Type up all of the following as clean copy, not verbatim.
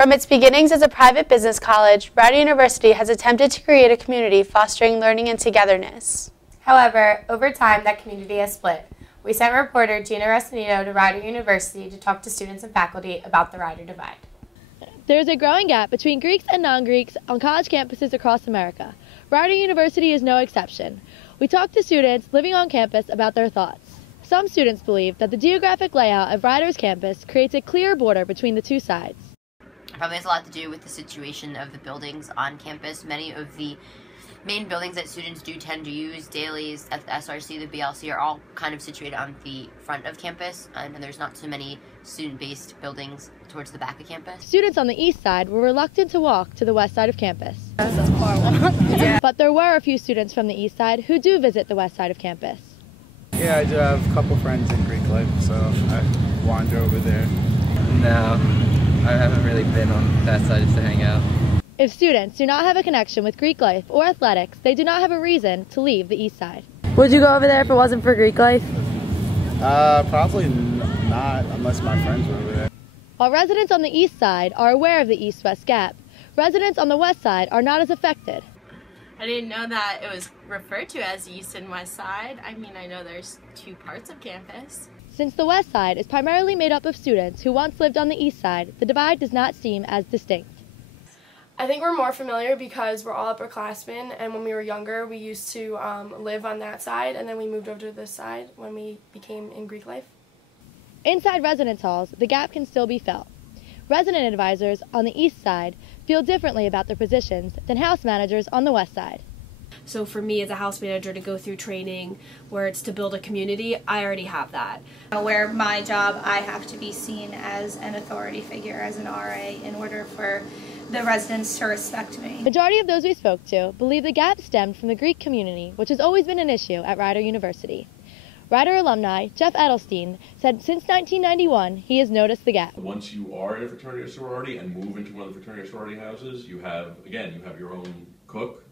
From its beginnings as a private business college, Rider University has attempted to create a community fostering learning and togetherness. However, over time, that community has split. We sent reporter Gina Restanito to Rider University to talk to students and faculty about the Rider Divide. There is a growing gap between Greeks and non-Greeks on college campuses across America. Rider University is no exception. We talked to students living on campus about their thoughts. Some students believe that the geographic layout of Rider's campus creates a clear border between the two sides. Probably has a lot to do with the situation of the buildings on campus. Many of the main buildings that students do tend to use, Dailies, at the SRC, the BLC, are all kind of situated on the front of campus, and there's not so many student-based buildings towards the back of campus. Students on the east side were reluctant to walk to the west side of campus. But there were a few students from the east side who do visit the west side of campus. Yeah, I do have a couple friends in Greek life, so I wander over there. No, I haven't really been on that side just to hang out. If students do not have a connection with Greek life or athletics, they do not have a reason to leave the east side. Would you go over there if it wasn't for Greek life? Probably not, unless my friends were over there. While residents on the east side are aware of the east-west gap, residents on the west side are not as affected. I didn't know that it was referred to as east and west side. I mean, I know there's two parts of campus. Since the west side is primarily made up of students who once lived on the east side, the divide does not seem as distinct. I think we're more familiar because we're all upperclassmen, and when we were younger we used to live on that side, and then we moved over to this side when we became in Greek life. Inside residence halls, the gap can still be felt. Resident advisors on the east side feel differently about their positions than house managers on the west side. So for me as a house manager to go through training where it's to build a community, I already have that. Where my job, I have to be seen as an authority figure, as an RA, in order for the residents to respect me. Majority of those we spoke to believe the gap stemmed from the Greek community, which has always been an issue at Rider University. Rider alumni Jeff Edelstein said since 1991 he has noticed the gap. Once you are in a fraternity or sorority and move into one of the fraternity or sorority houses, you have your own cook,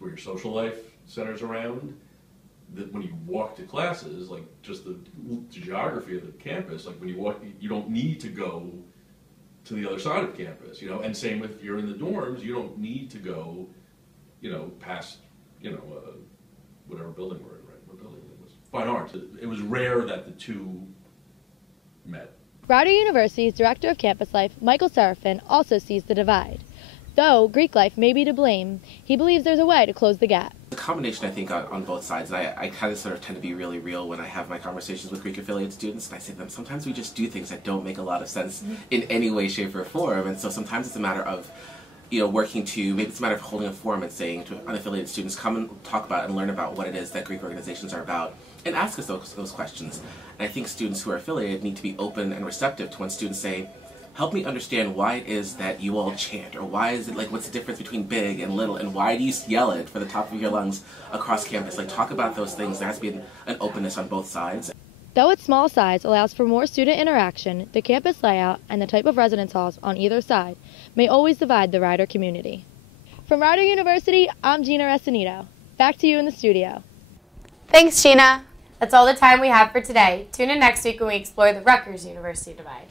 where your social life centers around. That when you walk to classes, like just the geography of the campus, like when you walk, you don't need to go to the other side of campus, and same with if you're in the dorms, you don't need to go, past, whatever building we're in, right? What building it was? Fine Arts. It was rare that the two met. Rider University's Director of Campus Life, Michael Serafin, also sees the divide. Though Greek life may be to blame, he believes there's a way to close the gap. A combination, I think, on both sides. I kind of sort of tend to be really real when I have my conversations with Greek affiliate students, and I say to them, sometimes we just do things that don't make a lot of sense in any way, shape, or form, and so sometimes it's a matter of, working to, maybe it's a matter of holding a forum and saying to unaffiliated students, come and talk about and learn about what it is that Greek organizations are about, and ask us those questions. And I think students who are affiliated need to be open and receptive to when students say, help me understand why it is that you all chant, or why is it, what's the difference between big and little, and why do you yell it for the top of your lungs across campus? Talk about those things. There has to be an openness on both sides. Though its small size allows for more student interaction, the campus layout and the type of residence halls on either side may always divide the Rider community. From Rider University, I'm Gina Restanito. Back to you in the studio. Thanks, Gina. That's all the time we have for today. Tune in next week when we explore the Rutgers University Divide.